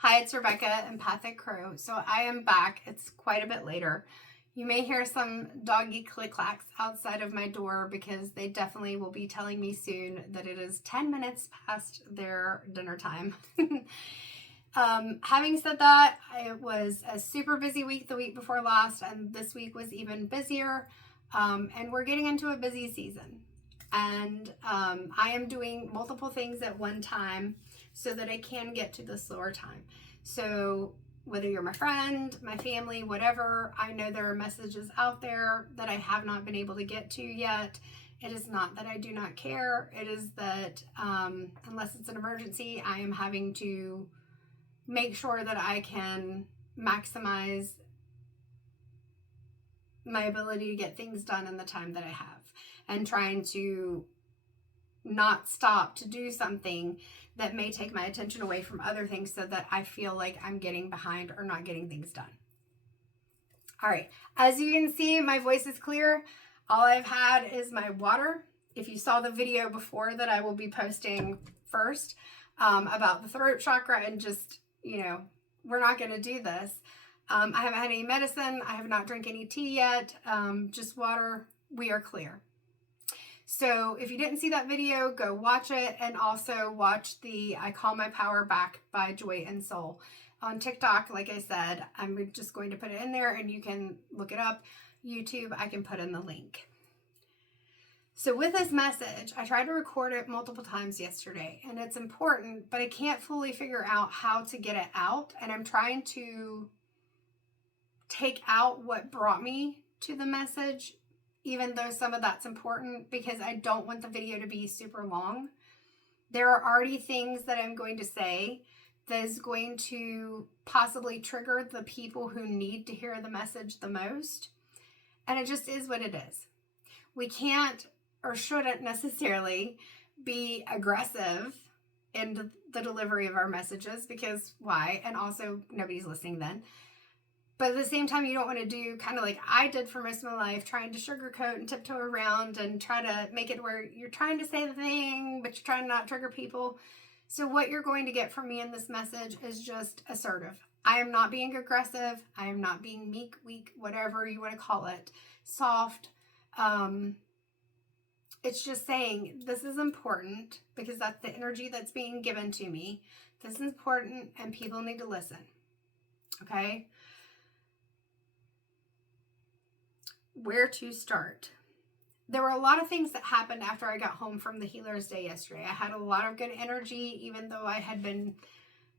Hi, it's Rebecca, Empathic Crow. So I am back. It's quite a bit later. You may hear some doggy click-clacks outside of my door because they definitely will be telling me soon that it is 10 minutes past their dinner time. Having said that, it was a super busy week the week before last, and this week was even busier. And we're getting into a busy season. And I am doing multiple things at one time so that I can get to the slower time. So whether you're my friend, my family, whatever, I know there are messages out there that I have not been able to get to yet. It is not that I do not care. It is that unless it's an emergency, I am having to make sure that I can maximize my ability to get things done in the time that I have, and trying to not stop to do something that may take my attention away from other things so that I feel like I'm getting behind or not getting things done. All right, as you can see, my voice is clear. All I've had is my water. If you saw the video before that I will be posting first about the throat chakra, and just, we're not going to do this. I haven't had any medicine. I have not drank any tea yet. Just water. We are clear. So if you didn't see that video, go watch it, and also watch the I Call My Power Back by Joy and Soul on TikTok. Like I said, I'm just going to put it in there and you can look it up. YouTube, I can put in the link. So with this message, I tried to record it multiple times yesterday, and it's important, but I can't fully figure out how to get it out. And I'm trying to take out what brought me to the message, even though some of that's important, because I don't want the video to be super long. There are already things that I'm going to say that is going to possibly trigger the people who need to hear the message the most. And it just is what it is. We can't or shouldn't necessarily be aggressive in the delivery of our messages, because why? And also nobody's listening then. But at the same time, you don't want to do kind of like I did for most of my life, trying to sugarcoat and tiptoe around and try to make it where you're trying to say the thing, but you're trying to not trigger people. So what you're going to get from me in this message is just assertive. I am not being aggressive. I am not being meek, weak, whatever you want to call it, soft. It's just saying this is important because that's the energy that's being given to me. This is important and people need to listen. Okay? Where to start? There were a lot of things that happened after I got home from the Healer's Day yesterday. I had a lot of good energy, even though I had been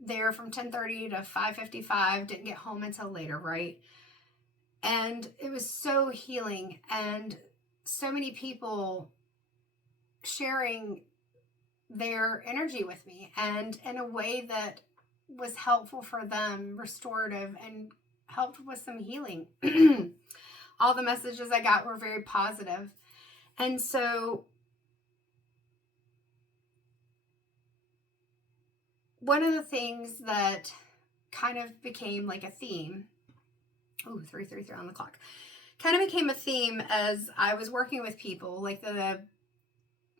there from 10:30 to 5:55, didn't get home until later, right? And it was so healing, and so many people sharing their energy with me, and in a way that was helpful for them, restorative, and helped with some healing. All the messages I got were very positive. And so one of the things that kind of became like a theme, 3:33 on the clock, kind of became a theme as I was working with people, like the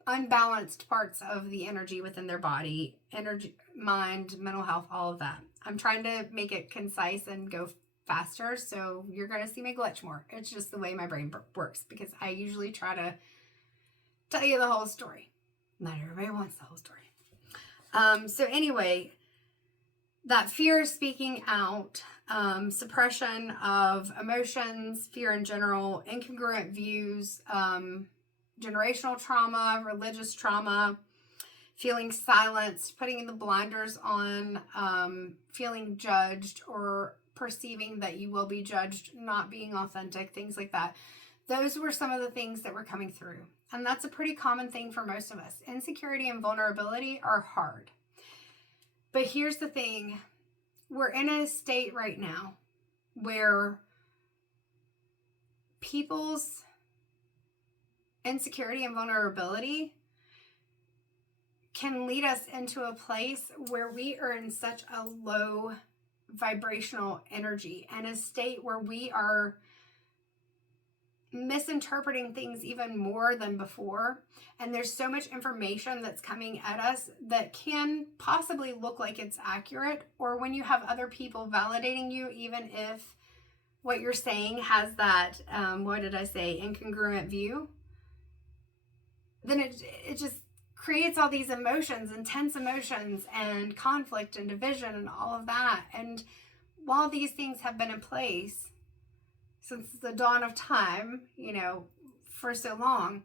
unbalanced parts of the energy within their body, energy, mind, mental health, all of that. I'm trying to make it concise and go faster, so you're going to see me glitch more. It's just the way my brain works, because I usually try to tell you the whole story. Not everybody wants the whole story. So anyway, that fear of speaking out, suppression of emotions, fear in general, incongruent views, generational trauma, religious trauma, feeling silenced, putting the blinders on, feeling judged or perceiving that you will be judged, not being authentic, things like that. Those were some of the things that were coming through. And that's a pretty common thing for most of us. Insecurity and vulnerability are hard. But here's the thing. We're in a state right now where people's insecurity and vulnerability can lead us into a place where we are in such a low vibrational energy, and a state where we are misinterpreting things even more than before. And there's so much information that's coming at us that can possibly look like it's accurate, or when you have other people validating you, even if what you're saying has that, incongruent view, then it just creates all these emotions, intense emotions, and conflict and division and all of that. And while these things have been in place since the dawn of time, for so long,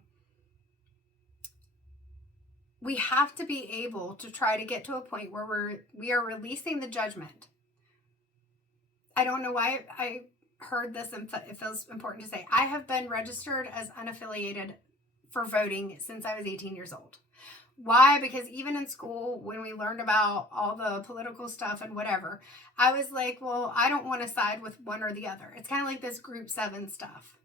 we have to be able to try to get to a point where we are releasing the judgment. I don't know why I heard this, and it feels important to say. I have been registered as unaffiliated for voting since I was 18 years old. Why? Because even in school, when we learned about all the political stuff and whatever, I was like, well, I don't want to side with one or the other. It's kind of like this Group 7 stuff.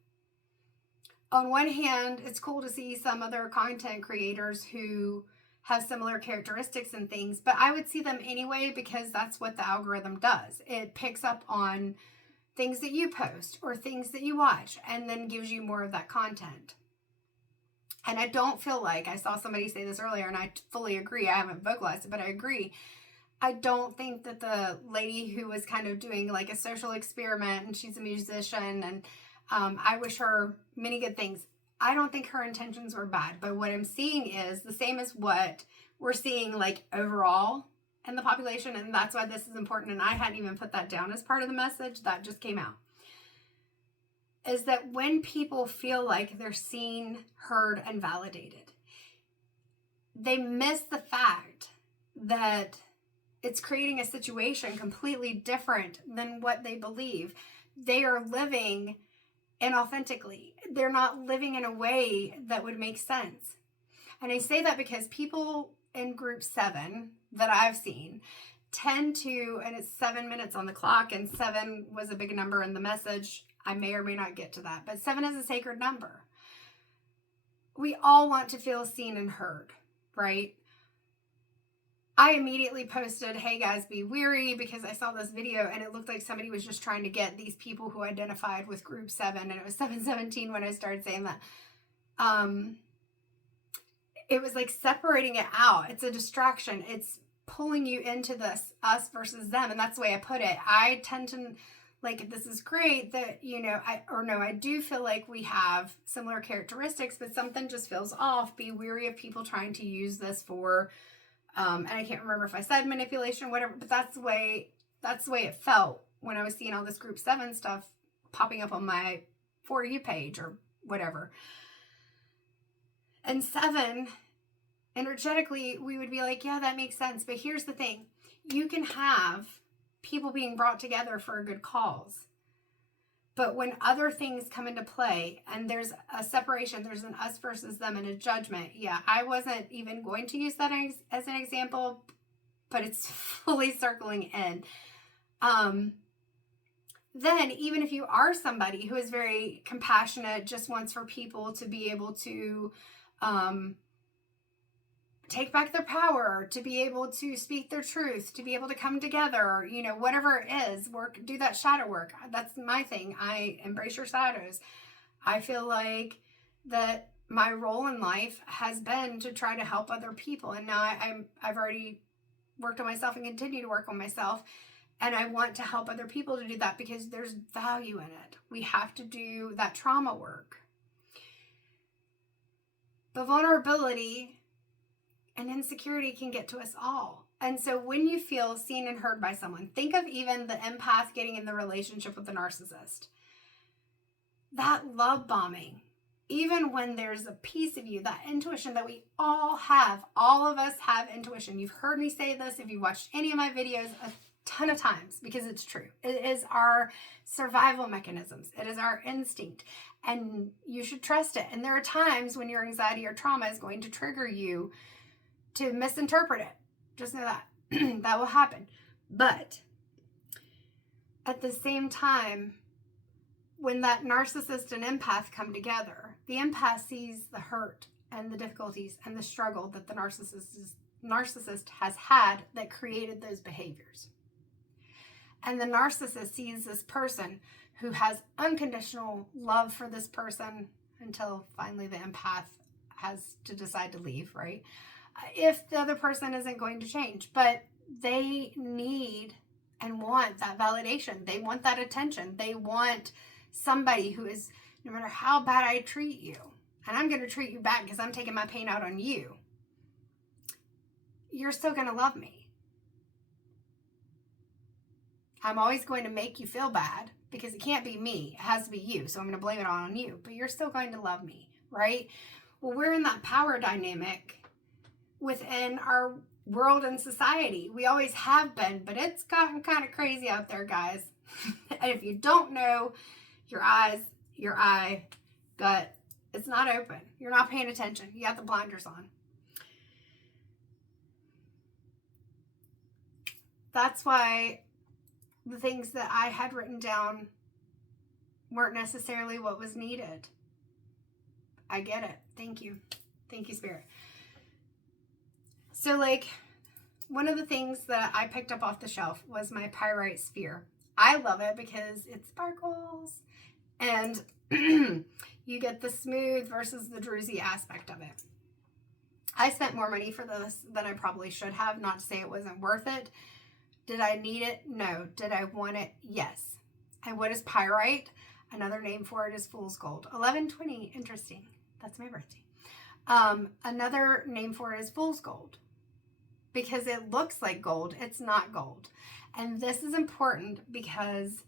On one hand, it's cool to see some other content creators who have similar characteristics and things, but I would see them anyway because that's what the algorithm does. It picks up on things that you post or things that you watch and then gives you more of that content. And I don't feel like, I saw somebody say this earlier, and I fully agree. I haven't vocalized it, but I agree. I don't think that the lady who was kind of doing like a social experiment, and she's a musician, and I wish her many good things. I don't think her intentions were bad, but what I'm seeing is the same as what we're seeing like overall in the population, and that's why this is important. And I hadn't even put that down as part of the message that just came out. Is that when people feel like they're seen, heard, and validated, they miss the fact that it's creating a situation completely different than what they believe. They are living inauthentically. They're not living in a way that would make sense. And I say that because people in Group 7 that I've seen tend to, and it's 7 minutes on the clock, and 7 was a big number in the message. I may or may not get to that, but 7 is a sacred number. We all want to feel seen and heard, right? I immediately posted, hey guys, be weary, because I saw this video and it looked like somebody was just trying to get these people who identified with Group 7, and it was 717 when I started saying that. It was like separating it out. It's a distraction. It's pulling you into this us versus them, and that's the way I put it. I tend to... like, this is great that, I do feel like we have similar characteristics, but something just feels off. Be weary of people trying to use this for, and I can't remember if I said manipulation or whatever, but that's the way it felt when I was seeing all this Group 7 stuff popping up on my For You page or whatever. And 7, energetically, we would be like, yeah, that makes sense. But here's the thing. You can have people being brought together for a good cause. But when other things come into play and there's a separation, there's an us versus them and a judgment. Yeah, I wasn't even going to use that as an example, but it's fully circling in. Then even if you are somebody who is very compassionate, just wants for people to be able to take back their power, to be able to speak their truth, to be able to come together, whatever it is, do that shadow work. That's my thing. I embrace your shadows. I feel like that my role in life has been to try to help other people. And now I've already worked on myself and continue to work on myself. And I want to help other people to do that because there's value in it. We have to do that trauma work. But vulnerability and insecurity can get to us all. And so when you feel seen and heard by someone, think of even the empath getting in the relationship with the narcissist. That love bombing, even when there's a piece of you, that intuition that we all have, all of us have intuition. You've heard me say this if you watched any of my videos a ton of times, because it's true. It is our survival mechanisms. It is our instinct. And you should trust it. And there are times when your anxiety or trauma is going to trigger you to misinterpret it. Just know that. That will happen. But at the same time, when that narcissist and empath come together, the empath sees the hurt and the difficulties and the struggle that the narcissist has had that created those behaviors. And the narcissist sees this person who has unconditional love for this person until finally the empath has to decide to leave, right? If the other person isn't going to change, but they need and want that validation. They want that attention. They want somebody who is, no matter how bad I treat you, and I'm going to treat you back because I'm taking my pain out on you, you're still going to love me. I'm always going to make you feel bad because it can't be me. It has to be you. So I'm going to blame it all on you, but you're still going to love me, right? Well, we're in that power dynamic within our world and society. We always have been, but it's gotten kind of crazy out there, guys. And if you don't know, your eye, gut, it's not open. You're not paying attention. You got the blinders on. That's why the things that I had written down weren't necessarily what was needed. I get it. Thank you. Thank you, Spirit. So, like, one of the things that I picked up off the shelf was my pyrite sphere. I love it because it sparkles and you get the smooth versus the druzy aspect of it. I spent more money for this than I probably should have. Not to say it wasn't worth it. Did I need it? No. Did I want it? Yes. And what is pyrite? Another name for it is fool's gold. 11/20. Interesting. That's my birthday. Another name for it is fool's gold because it looks like gold. It's not gold. And this is important because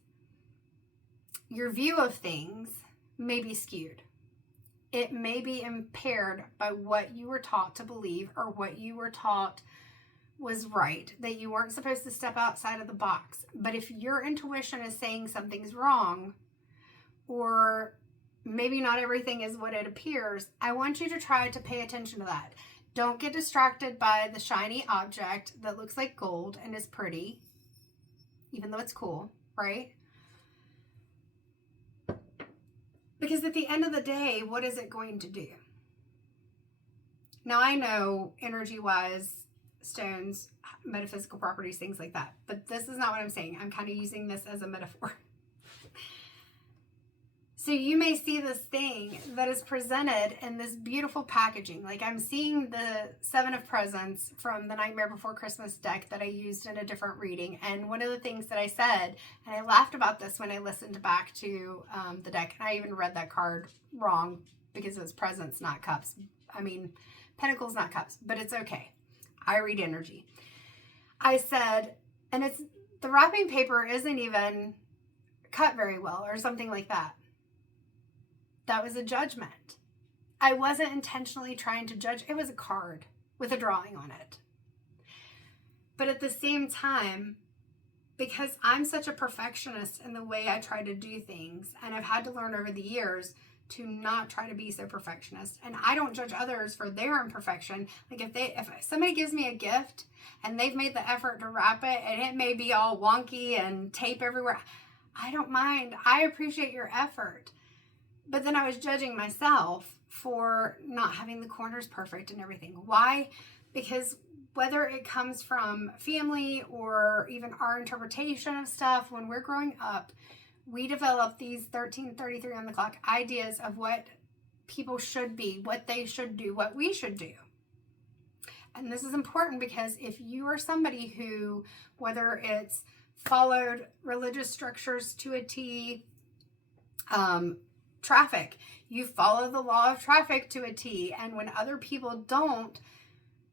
your view of things may be skewed. It may be impaired by what you were taught to believe or what you were taught was right, that you weren't supposed to step outside of the box. But if your intuition is saying something's wrong, or maybe not everything is what it appears, I want you to try to pay attention to that. Don't get distracted by the shiny object that looks like gold and is pretty, even though it's cool, right? Because at the end of the day, what is it going to do? Now, I know energy-wise, stones, metaphysical properties, things like that, but this is not what I'm saying. I'm kind of using this as a metaphor. So you may see this thing that is presented in this beautiful packaging. Like I'm seeing the Seven of Presents from the Nightmare Before Christmas deck that I used in a different reading. And one of the things that I said, and I laughed about this when I listened back to the deck, and I even read that card wrong because it was presents, not cups. I mean, pentacles, not cups, but it's okay. I read energy. I said, and it's the wrapping paper isn't even cut very well or something like that. That was a judgment. I wasn't intentionally trying to judge. It was a card with a drawing on it. But at the same time, because I'm such a perfectionist in the way I try to do things, and I've had to learn over the years to not try to be so perfectionist, and I don't judge others for their imperfection. Like if somebody gives me a gift and they've made the effort to wrap it and it may be all wonky and tape everywhere, I don't mind. I appreciate your effort. But then I was judging myself for not having the corners perfect and everything. Why? Because whether it comes from family or even our interpretation of stuff, when we're growing up, we develop these 1333 on the clock ideas of what people should be, what they should do, what we should do. And this is important because if you are somebody who, whether it's followed religious structures to a T, traffic, you follow the law of traffic to a T, and when other people don't,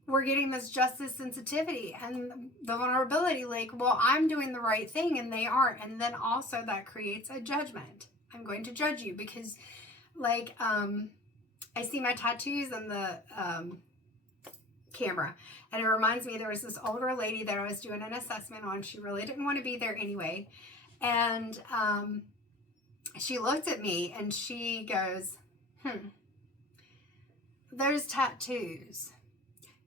we're getting this justice sensitivity and the vulnerability, like, well, I'm doing the right thing and they aren't. And then also that creates a judgment. I'm going to judge you because, like, I see my tattoos in the camera, and it reminds me there was this older lady that I was doing an assessment on. She really didn't want to be there anyway, and she looked at me and she goes, those tattoos,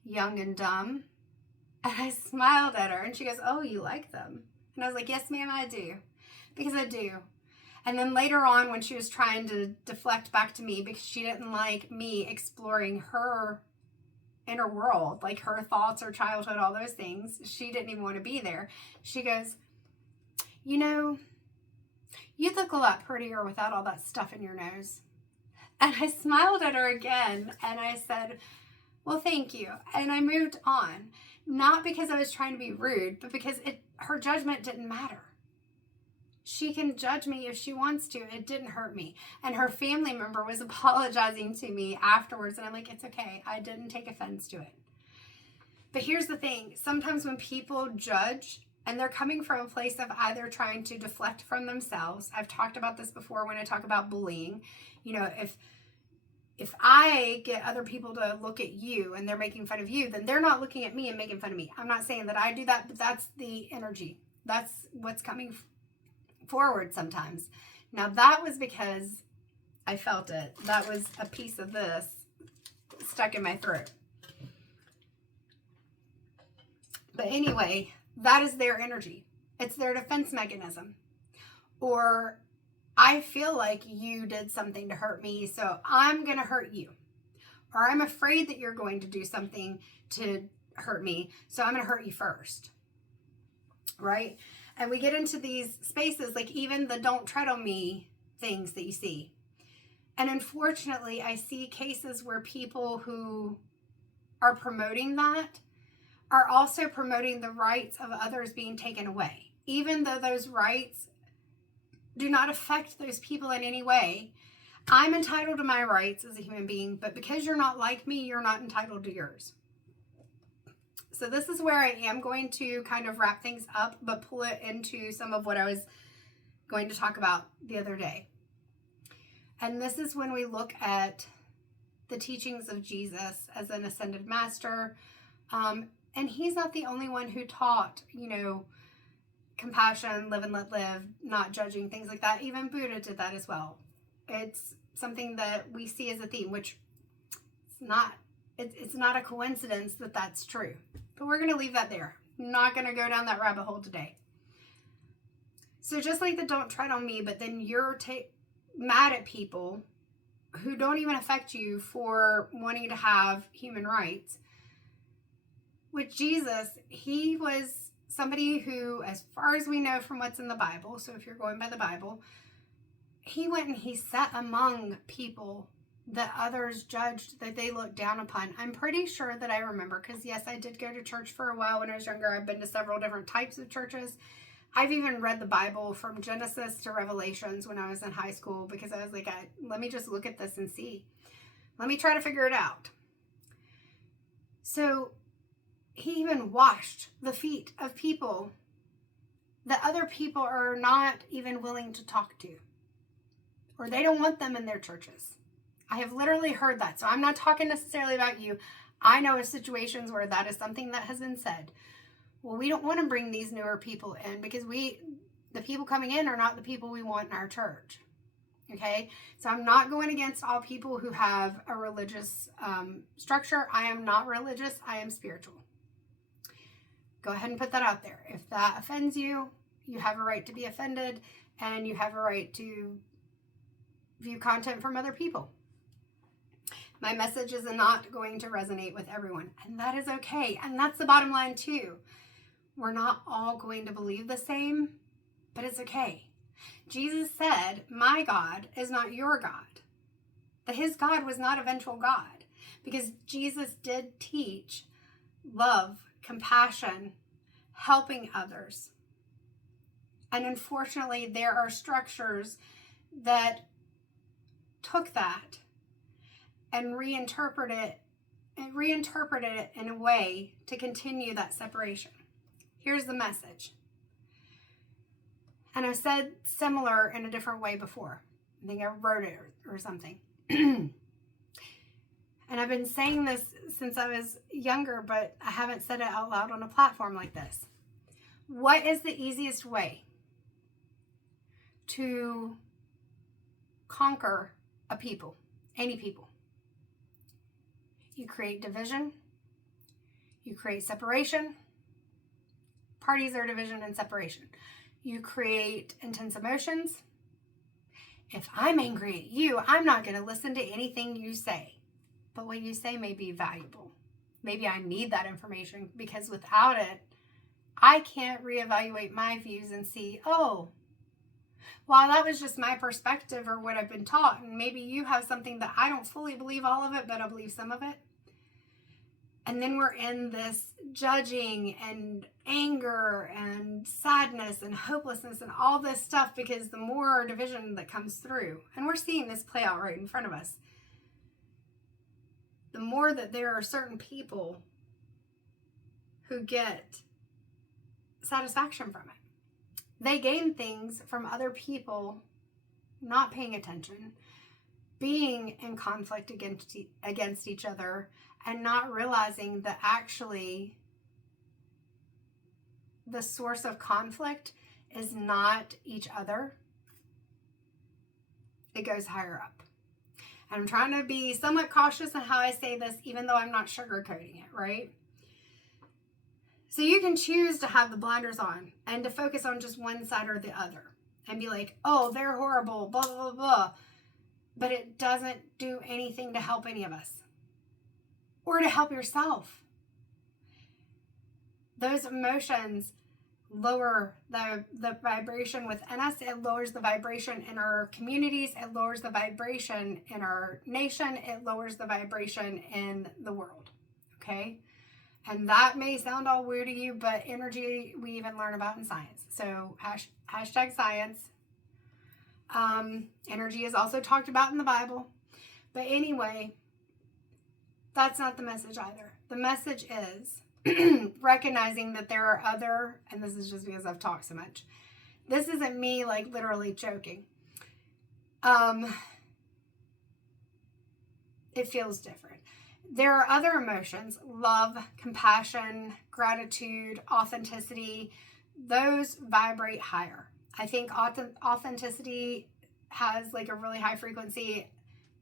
young and dumb. And I smiled at her and she goes, oh, you like them? And I was like, yes, ma'am, I do. Because I do. And then later on, when she was trying to deflect back to me because she didn't like me exploring her inner world, like her thoughts, her childhood, all those things, she didn't even want to be there. She goes, you know, you'd look a lot prettier without all that stuff in your nose. And I smiled at her again and I said, well, thank you. And I moved on. Not because I was trying to be rude, but because her judgment didn't matter. She can judge me if she wants to. It didn't hurt me. And her family member was apologizing to me afterwards. And I'm like, it's okay. I didn't take offense to it. But here's the thing. Sometimes when people judge and they're coming from a place of either trying to deflect from themselves. I've talked about this before when I talk about bullying. You know, if I get other people to look at you and they're making fun of you, then they're not looking at me and making fun of me. I'm not saying that I do that, but that's the energy. That's what's coming forward sometimes. Now that was because I felt it. That was a piece of this stuck in my throat. But anyway, that is their energy. It's their defense mechanism. Or I feel like you did something to hurt me, so I'm going to hurt you. Or I'm afraid that you're going to do something to hurt me, so I'm going to hurt you first. Right? And we get into these spaces, like even the don't tread on me things that you see. And unfortunately, I see cases where people who are promoting that are also promoting the rights of others being taken away. Even though those rights do not affect those people in any way. I'm entitled to my rights as a human being, but because you're not like me, you're not entitled to yours. So this is where I am going to kind of wrap things up, but pull it into some of what I was going to talk about the other day. And this is when we look at the teachings of Jesus as an ascended master. And he's not the only one who taught, you know, compassion, live and let live, not judging, things like that. Even Buddha did that as well. It's something that we see as a theme, which it's not a coincidence that that's true. But we're going to leave that there. I'm not going to go down that rabbit hole today. So just like the don't tread on me, but then you're mad at people who don't even affect you for wanting to have human rights. With Jesus, he was somebody who, as far as we know from what's in the Bible, so if you're going by the Bible, he went and he sat among people that others judged, that they looked down upon. I'm pretty sure that I remember, because yes, I did go to church for a while when I was younger. I've been to several different types of churches. I've even read the Bible from Genesis to Revelations when I was in high school, because I was like, let me just look at this and see. Let me try to figure it out. So he even washed the feet of people that other people are not even willing to talk to, or they don't want them in their churches. I have literally heard that. So I'm not talking necessarily about you. I know of situations where that is something that has been said. Well, we don't want to bring these newer people in because the people coming in are not the people we want in our church. Okay, so I'm not going against all people who have a religious structure. I am not religious. I am spiritual. Go ahead and put that out there. If that offends you, you have a right to be offended, and you have a right to view content from other people. My message is not going to resonate with everyone, and that is okay. And that's the bottom line too. We're not all going to believe the same, but it's okay. Jesus said, my God is not your God. That his God was not a vengeful God, because Jesus did teach love, compassion, helping others. And unfortunately, there are structures that took that and reinterpreted it in a way to continue that separation. Here's the message. And I've said similar in a different way before. I think I wrote it or something. And I've been saying this since I was younger, but I haven't said it out loud on a platform like this. What is the easiest way to conquer a people, any people? You create division. You create separation. Parties are division and separation. You create intense emotions. If I'm angry at you, I'm not going to listen to anything you say. But what you say may be valuable. Maybe I need that information, because without it, I can't reevaluate my views and see, oh, well, that was just my perspective or what I've been taught. And maybe you have something that I don't fully believe all of it, but I believe some of it. And then we're in this judging and anger and sadness and hopelessness and all this stuff, because the more division that comes through, and we're seeing this play out right in front of us, the more that there are certain people who get satisfaction from it. They gain things from other people not paying attention, being in conflict against each other, and not realizing that actually the source of conflict is not each other. It goes higher up. And I'm trying to be somewhat cautious in how I say this, even though I'm not sugarcoating it, right? So you can choose to have the blinders on and to focus on just one side or the other and be like, oh, they're horrible, blah, blah, blah, blah. But it doesn't do anything to help any of us or to help yourself. Those emotions lower the vibration within us. It lowers the vibration in our communities. It lowers the vibration in our nation. It lowers the vibration in the world. Okay? And that may sound all weird to you, but energy we even learn about in science. So hashtag science. Energy is also talked about in the Bible. But anyway, that's not the message either. The message is recognizing that there are other, and this is just because I've talked so much. This isn't me like literally joking. It feels different. There are other emotions, love, compassion, gratitude, authenticity. Those vibrate higher. I think authenticity has like a really high frequency.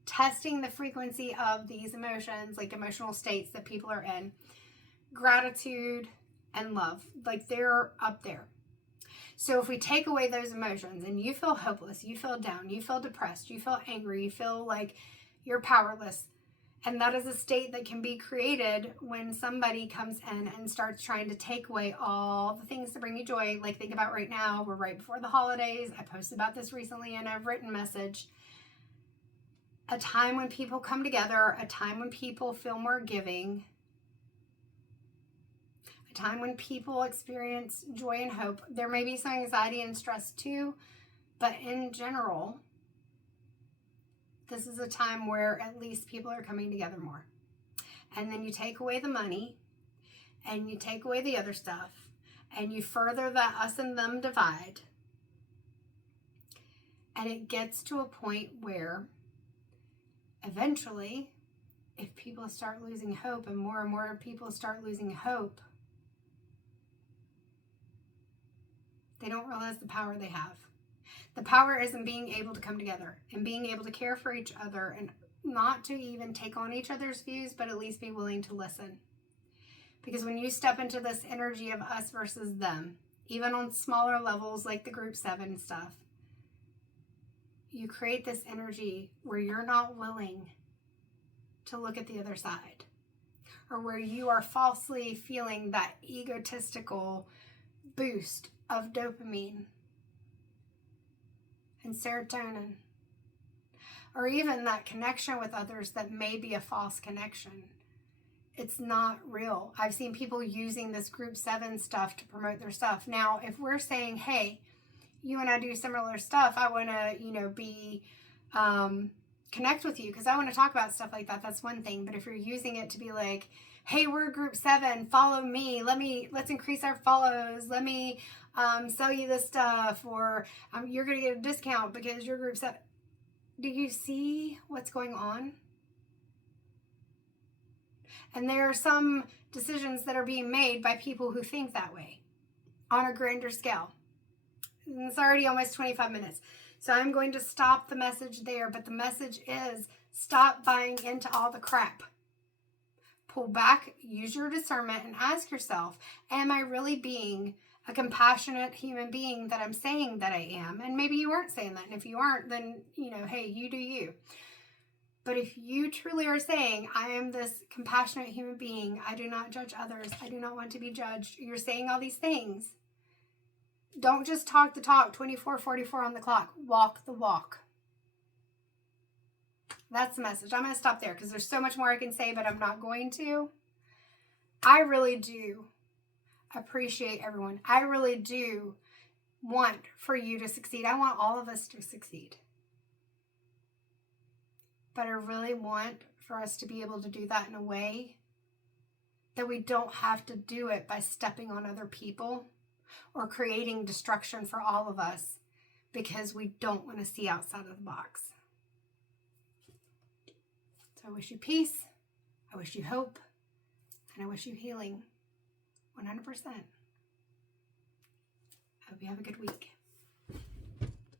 Testing the frequency of these emotions, like emotional states that people are in, gratitude and love, like they're up there. So if we take away those emotions and you feel hopeless, you feel down, you feel depressed, you feel angry, you feel like you're powerless, and that is a state that can be created when somebody comes in and starts trying to take away all the things that bring you joy. Like think about right now, we're right before the holidays. I posted about this recently in a written message. A time when people come together, a time when people feel more giving, a time when people experience joy and hope. There may be some anxiety and stress too, but in general, this is a time where at least people are coming together more. And then you take away the money and you take away the other stuff and you further that us and them divide. And it gets to a point where eventually, if people start losing hope and more people start losing hope, they don't realize the power they have. The power is in being able to come together and being able to care for each other and not to even take on each other's views, but at least be willing to listen. Because when you step into this energy of us versus them, even on smaller levels like the group 7 stuff, you create this energy where you're not willing to look at the other side, or where you are falsely feeling that egotistical boost of dopamine and serotonin, or even that connection with others that may be a false connection. It's not real. I've seen people using this group 7 stuff to promote their stuff. Now, if we're saying, hey, you and I do similar stuff, I want to, connect with you because I want to talk about stuff like that. That's one thing. But if you're using it to be like, hey, we're group 7, follow me. Let's increase our follows. Let me sell you this stuff, or you're going to get a discount because you're group 7. Do you see what's going on? And there are some decisions that are being made by people who think that way on a grander scale. And it's already almost 25 minutes. So I'm going to stop the message there. But the message is stop buying into all the crap. Pull back, use your discernment, and ask yourself, am I really being a compassionate human being that I'm saying that I am? And maybe you aren't saying that. And if you aren't, then, hey, you do you. But if you truly are saying, I am this compassionate human being, I do not judge others, I do not want to be judged, you're saying all these things. Don't just talk the talk, 24:44 on the clock. Walk the walk. That's the message. I'm going to stop there because there's so much more I can say, but I'm not going to. I really do appreciate everyone. I really do want for you to succeed. I want all of us to succeed. But I really want for us to be able to do that in a way that we don't have to do it by stepping on other people or creating destruction for all of us because we don't want to see outside of the box. So I wish you peace, I wish you hope, and I wish you healing 100%. I hope you have a good week.